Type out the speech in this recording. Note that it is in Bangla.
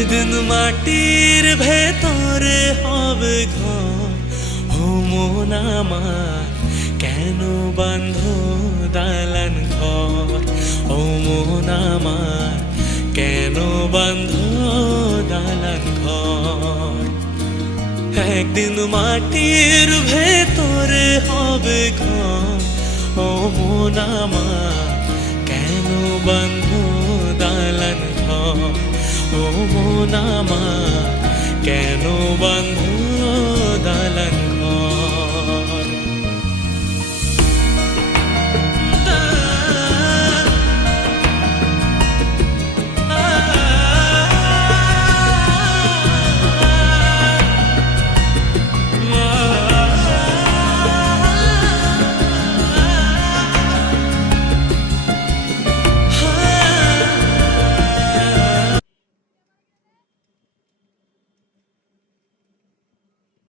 একদিন মাটির ভেতরে হবে ঘর। ও মন আমার কেন বাঁধ দালান ঘর? ও মন আমার কেন বাঁধ দালান ঘর? একদিন মাটির ভেতরে হবে ঘর। ও মন আমার কেন বাঁধ দালান ঘর? ও মন আমার কেন বাঁধ